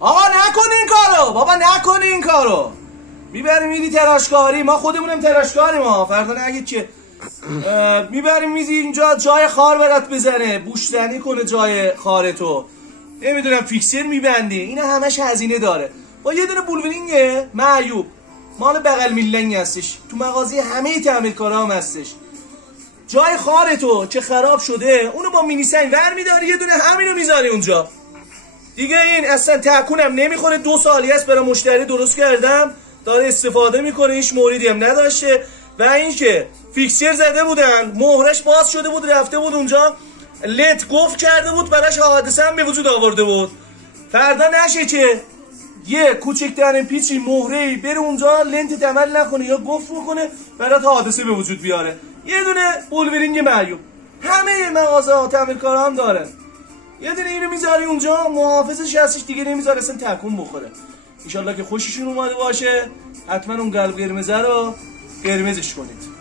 آقا نکن این کارو، بابا نکن این کارو. میبری میری تراشکاری، ما خودمونم تراشکاریم ها، فردا نگید که میبری میزی اینجا جای خار برات بزنه، بوشتنی کنه جای خارتو، نمیدونم فیکسر میبندی، این همش هزینه داره. با یه دونه بولورینگ معیوب مال بغل میلنگ هستش، تو مغازه همه تعمیرکارا هم هستش، جای خارتو که خراب شده اونو با مینی سنگ ور میداری یه دونه همینو میذاری اونجا دیگه. این اصلا تکونم نمیخوره، 2 سالی است برای مشتری درست کردم، داره استفاده میکنه، هیچ موردی هم نداشته. و اینکه فیکسر زده بودن، مهرش باز شده بود، رفته بود اونجا لت گفت کرده بود، براش حادثه هم به وجود آورده بود. فردا نشه که یه کوچکترین پیچی مهره‌ای بره اونجا لنت عمل نکنه یا گفت بکنه برات حادثه به وجود بیاره. یه دونه بولورینگ معیوب همه مغازه‌ها تعمیرکارا هم دارن، یه دونه اینو میذاری اونجا، محافظش هستش دیگه، نمیذاره اصلا تکون بخوره. ان شاءالله که خوششون اومده باشه، حتما اون قلب قرمزه رو قرمزش کنید.